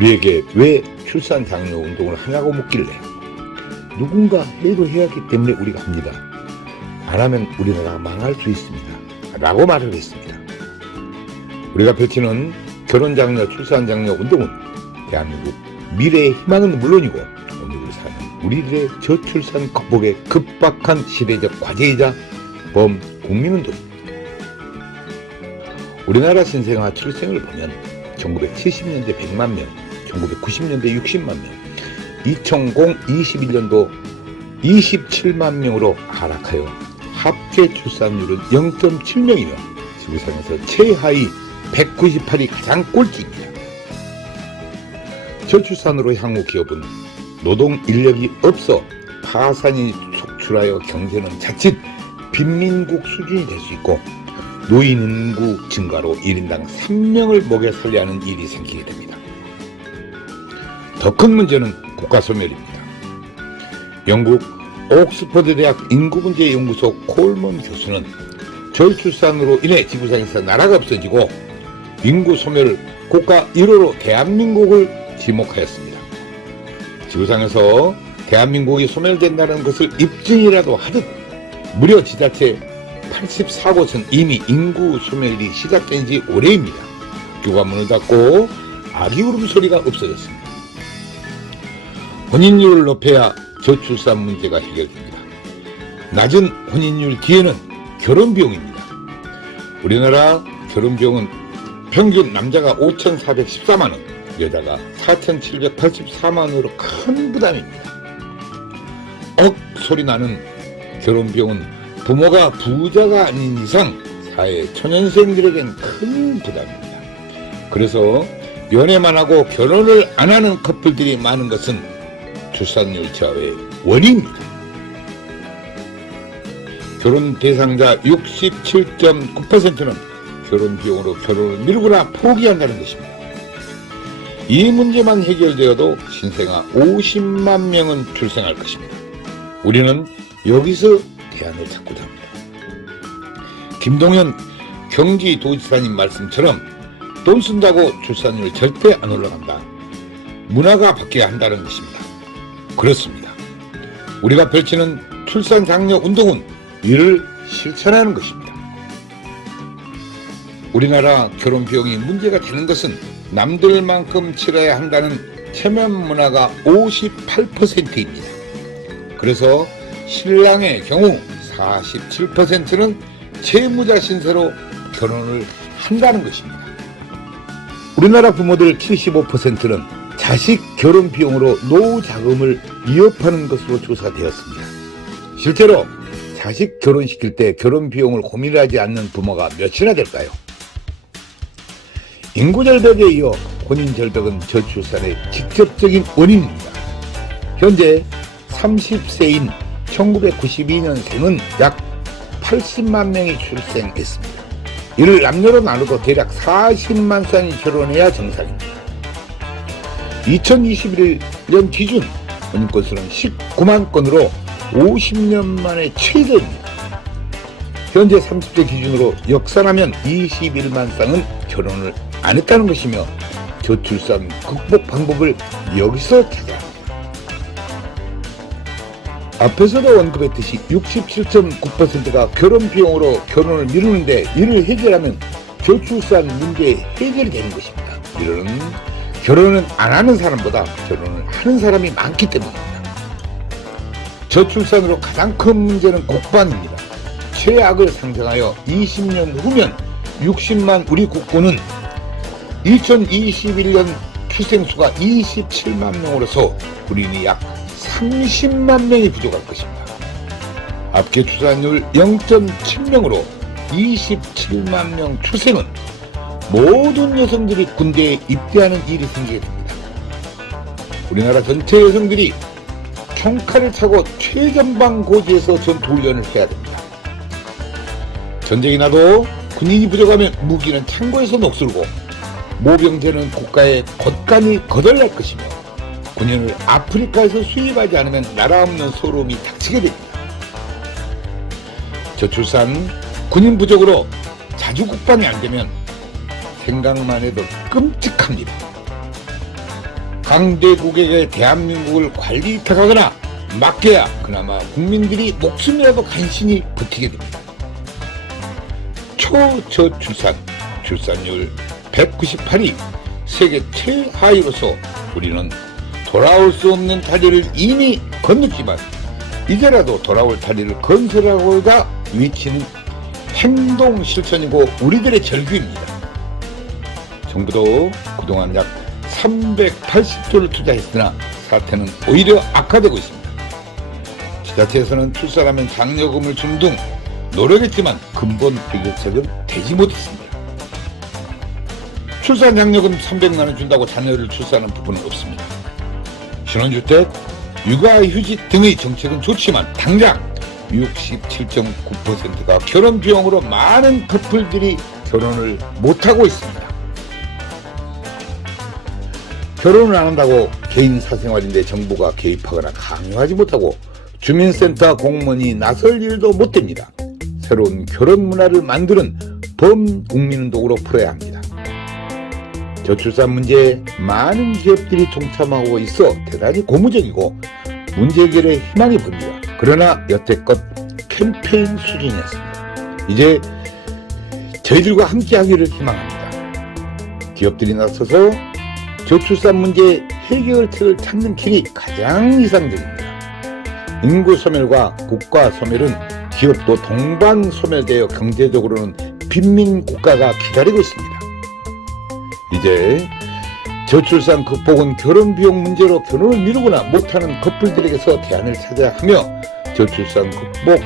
우리에게 왜 출산 장려 운동을 하냐고 묻길래 누군가 해도 해야 하기 때문에 우리가 합니다. 안 하면 우리나라가 망할 수 있습니다. 라고 말을 했습니다. 우리가 펼치는 결혼 장려, 출산 장려 운동은 대한민국 미래의 희망은 물론이고 오늘 사는 우리들의 저출산 극복에 급박한 시대적 과제이자 범국민운동입니다. 우리나라 신생아 출생을 보면 1970년대 100만 명, 1990년대 60만 명, 2021년도 27만 명으로 하락하여 합계 출산율은 0.7명이며 지구상에서 최하위 198이 가장 꼴찌입니다. 저출산으로 향후 기업은 노동 인력이 없어 파산이 속출하여 경제는 자칫 빈민국 수준이 될 수 있고 노인 인구 증가로 1인당 3명을 먹여 살려야 하는 일이 생기게 됩니다. 더 큰 문제는 국가 소멸입니다. 영국 옥스퍼드 대학 인구문제연구소 콜먼 교수는 저출산으로 인해 지구상에서 나라가 없어지고 인구 소멸 국가 1호로 대한민국을 지목하였습니다. 지구상에서 대한민국이 소멸된다는 것을 입증이라도 하듯 무려 지자체 84곳은 이미 인구 소멸이 시작된 지 오래입니다. 학교가 문을 닫고 아기 울음소리가 없어졌습니다. 혼인율을 높여야 저출산 문제가 해결됩니다. 낮은 혼인율 뒤에는 결혼비용입니다. 우리나라 결혼비용은 평균 남자가 5,414만원, 여자가 4,784만원으로 큰 부담입니다. 소리 나는 결혼비용은 부모가 부자가 아닌 이상 사회 초년생들에겐 큰 부담입니다. 그래서 연애만 하고 결혼을 안 하는 커플들이 많은 것은 출산율 저하의 원인입니다. 결혼 대상자 67.9%는 결혼 비용으로 결혼을 미루거나 포기한다는 것입니다. 이 문제만 해결되어도 신생아 50만 명은 출생할 것입니다. 우리는 여기서 대안을 찾고자 합니다. 김동연 경기도지사님 말씀처럼 돈 쓴다고 출산율 절대 안 올라간다. 문화가 바뀌어야 한다는 것입니다. 그렇습니다. 우리가 펼치는 출산 장려 운동은 이를 실천하는 것입니다. 우리나라 결혼 비용이 문제가 되는 것은 남들만큼 치러야 한다는 체면 문화가 58%입니다. 그래서 신랑의 경우 47%는 채무자 신세로 결혼을 한다는 것입니다. 우리나라 부모들 75%는 자식 결혼 비용으로 노후 자금을 위협하는 것으로 조사되었습니다. 실제로 자식 결혼시킬 때 결혼 비용을 고민하지 않는 부모가 몇이나 될까요? 인구 절벽에 이어 혼인 절벽은 저출산의 직접적인 원인입니다. 현재 30세인 1992년생은 약 80만 명이 출생했습니다. 이를 남녀로 나누고 대략 40만 쌍이 결혼해야 정상입니다. 2021년 기준 혼인 건수는 19만 건으로 50년 만에 최저입니다. 현재 30세 기준으로 역산하면 21만 쌍은 결혼을 안 했다는 것이며 저출산 극복 방법을 여기서 찾아야 합니다. 앞에서도 언급했듯이 67.9%가 결혼 비용으로 결혼을 미루는데 이를 해결하면 저출산 문제 해결이 되는 것입니다. 이는 결혼은 안 하는 사람보다 결혼을 하는 사람이 많기 때문입니다. 저출산으로 가장 큰 문제는 국방입니다. 최악을 상정하여 20년 후면 60만 우리 국군은 2021년 출생수가 27만 명으로서 군인이 약 30만 명이 부족할 것입니다. 합계 출산율 0.7명으로 27만 명 출생은 모든 여성들이 군대에 입대하는 일이 생기게 됩니다. 우리나라 전체 여성들이 총칼을 차고 최전방 고지에서 전투훈련을 해야 됩니다. 전쟁이 나도 군인이 부족하면 무기는 창고에서 녹슬고 모병제는 국가에 곳간이 거덜날 것이며 군인을 아프리카에서 수입하지 않으면 나라 없는 소름이 닥치게 됩니다. 저출산, 군인 부족으로 자주 국방이 안 되면 생각만 해도 끔찍합니다. 강대국에게 대한민국을 관리 위탁하거나 맡겨야 그나마 국민들이 목숨이라도 간신히 버티게 됩니다. 초저출산, 출산율 198위, 세계 최하위로서 우리는 돌아올 수 없는 다리를 이미 건넜지만 이제라도 돌아올 다리를 건설하고자 외치는 행동 실천이고 우리들의 절규입니다. 정부도 그동안 약 380조를 투자했으나 사태는 오히려 악화되고 있습니다. 지자체에서는 출산하면 장려금을 준 등 노력했지만 근본 해결책은 되지 못했습니다. 출산 장려금 300만 원 준다고 자녀를 출산하는 부분은 없습니다. 신혼주택, 육아휴직 등의 정책은 좋지만 당장 67.9%가 결혼 비용으로 많은 커플들이 결혼을 못하고 있습니다. 결혼을 안 한다고 개인 사생활인데 정부가 개입하거나 강요하지 못하고 주민센터 공무원이 나설 일도 못 됩니다. 새로운 결혼 문화를 만드는 범국민운동으로 풀어야 합니다. 저출산 문제에 많은 기업들이 동참하고 있어 대단히 고무적이고 문제 해결에 희망이 보입니다. 그러나 여태껏 캠페인 수준이었습니다. 이제 저희들과 함께하기를 희망합니다. 기업들이 나서서 저출산 문제 해결책을 찾는 길이 가장 이상적입니다. 인구 소멸과 국가 소멸은 기업도 동반 소멸되어 경제적으로는 빈민 국가가 기다리고 있습니다. 이제 저출산 극복은 결혼 비용 문제로 결혼을 미루거나 못하는 커플들에게서 대안을 찾아야 하며 저출산 극복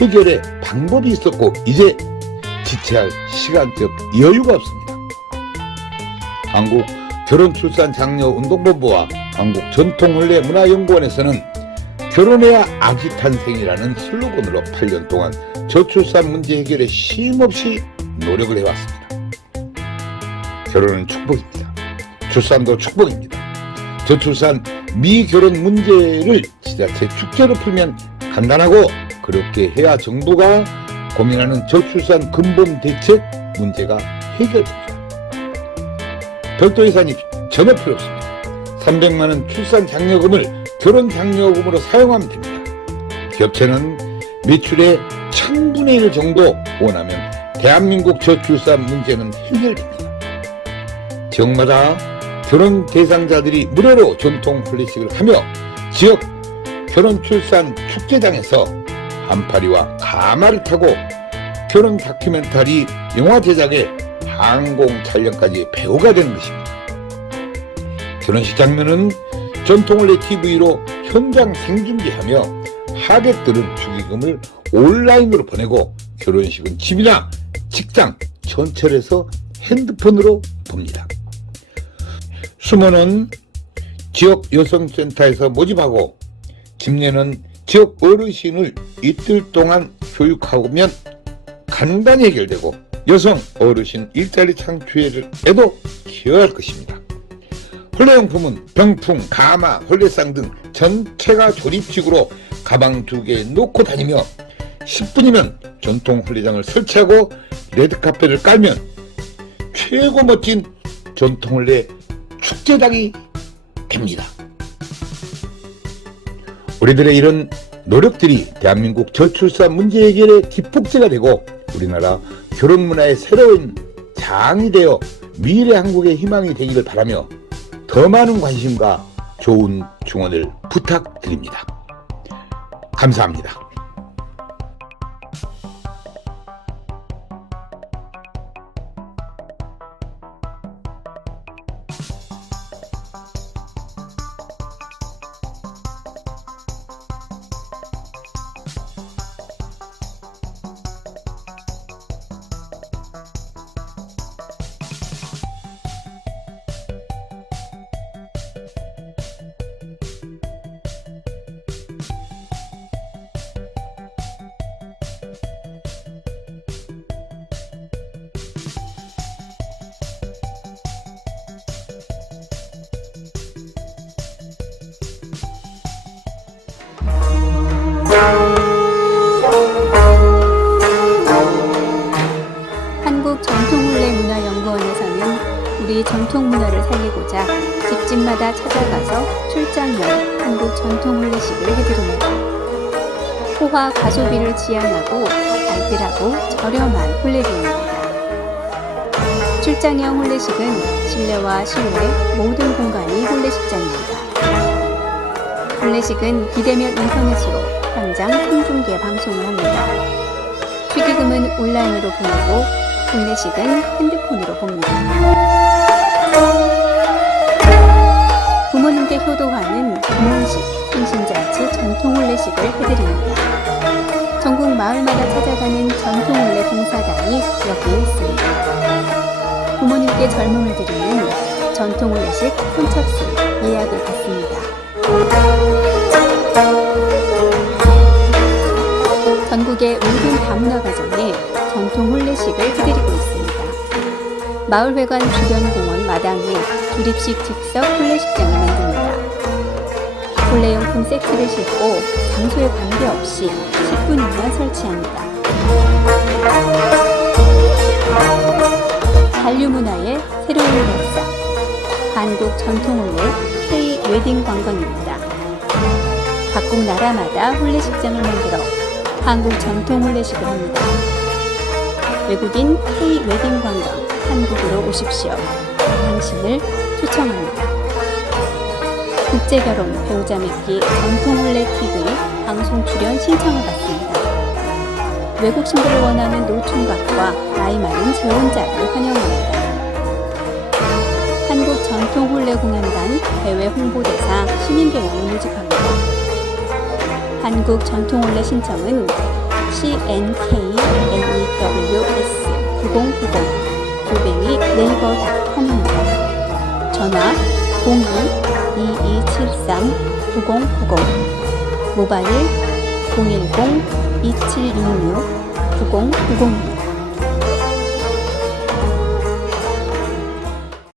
해결의 방법이 있었고 이제 지체할 시간적 여유가 없습니다. 한국 결혼출산장려운동본부와 한국전통혼례문화연구원에서는 결혼해야 아기 탄생이라는 슬로건으로 8년 동안 저출산 문제 해결에 쉼없이 노력을 해왔습니다. 결혼은 축복입니다. 출산도 축복입니다. 저출산 미결혼 문제를 지자체 축제로 풀면 간단하고 그렇게 해야 정부가 고민하는 저출산 근본 대책 문제가 해결됩니다. 별도 예산이 전혀 필요 없습니다. 300만 원 출산 장려금을 결혼 장려금으로 사용하면 됩니다. 기업체는 매출의 1000분의 1 정도 원하면 대한민국 저출산 문제는 해결됩니다. 지역마다 결혼 대상자들이 무료로 전통婚礼식을 하며 지역 결혼 출산 축제장에서 한파리와 가마를 타고 결혼 다큐멘터리 영화 제작에 항공 촬영까지 배우가 되는 것입니다. 결혼식 장면은 전통혼례 TV로 현장 생중계하며 하객들은 축의금을 온라인으로 보내고 결혼식은 집이나 직장, 전철에서 핸드폰으로 봅니다. 수모는 지역 여성센터에서 모집하고 집례는 지역 어르신을 이틀 동안 교육하면 간단히 해결되고 여성 어르신 일자리 창출에도 기여할 것입니다. 혼례용품은 병풍, 가마, 혼례상 등 전체가 조립식으로 가방 2개 놓고 다니며 10분이면 전통 혼례장을 설치하고 레드카펫을 깔면 최고 멋진 전통 혼례 축제장이 됩니다. 우리들의 이런 노력들이 대한민국 저출산 문제 해결의 기폭제가 되고 우리나라 결혼 문화의 새로운 장이 되어 미래 한국의 희망이 되기를 바라며 더 많은 관심과 좋은 증언을 부탁드립니다. 감사합니다. 전통 문화를 살리고자 집집마다 찾아가서 출장용 한국 전통 혼례식을 해드립니다. 호화 과소비를 지향하고 알뜰하고 저렴한 혼례비입니다. 출장형 혼례식은 실내와 실외 모든 공간이 혼례식장입니다. 혼례식은 비대면 인터넷으로 현장 생중계 방송을 합니다. 축의금은 온라인으로 보내고 혼례식은 핸드폰으로 봅니다. 부모님께 효도하는 부문식, 생신잔치 전통 혼례식을 해드립니다. 전국 마을마다 찾아가는 전통 혼례 봉사단이 여기에 있습니다. 부모님께 젊음을 드리는 전통 혼례식 선착순 예약을 받습니다. 전국의 모든 다문화 가정에 전통 혼례식을 해드리고 있습니다. 마을회관 주변 공원 마당에 조립식 즉석 혼례식장을 만듭니다. 혼례용품 세트를 싣고 장소에 관계없이 10분이면 설치합니다. 한류 문화의 새로운 역사, 한국 전통 혼례 K-웨딩 관광입니다. 각국 나라마다 혼례식장을 만들어 한국 전통 혼례식을 합니다. 외국인 K-웨딩 관광 한국으로 오십시오. 당신을 초청합니다. 국제결혼 배우자 맺기 전통 혼례 TV 방송 출연 신청을 받습니다. 외국 신부를 원하는 노총각과 나이 많은 재혼자를 환영합니다. 한국 전통 혼례 공연단 대외 홍보대사 시민배우를 모집합니다. 한국 전통 혼례 신청은 CNKNEWS 9090 네이버닷컴입니다. 전화 02-2273-9090 모바일 010-2766-9090입니다.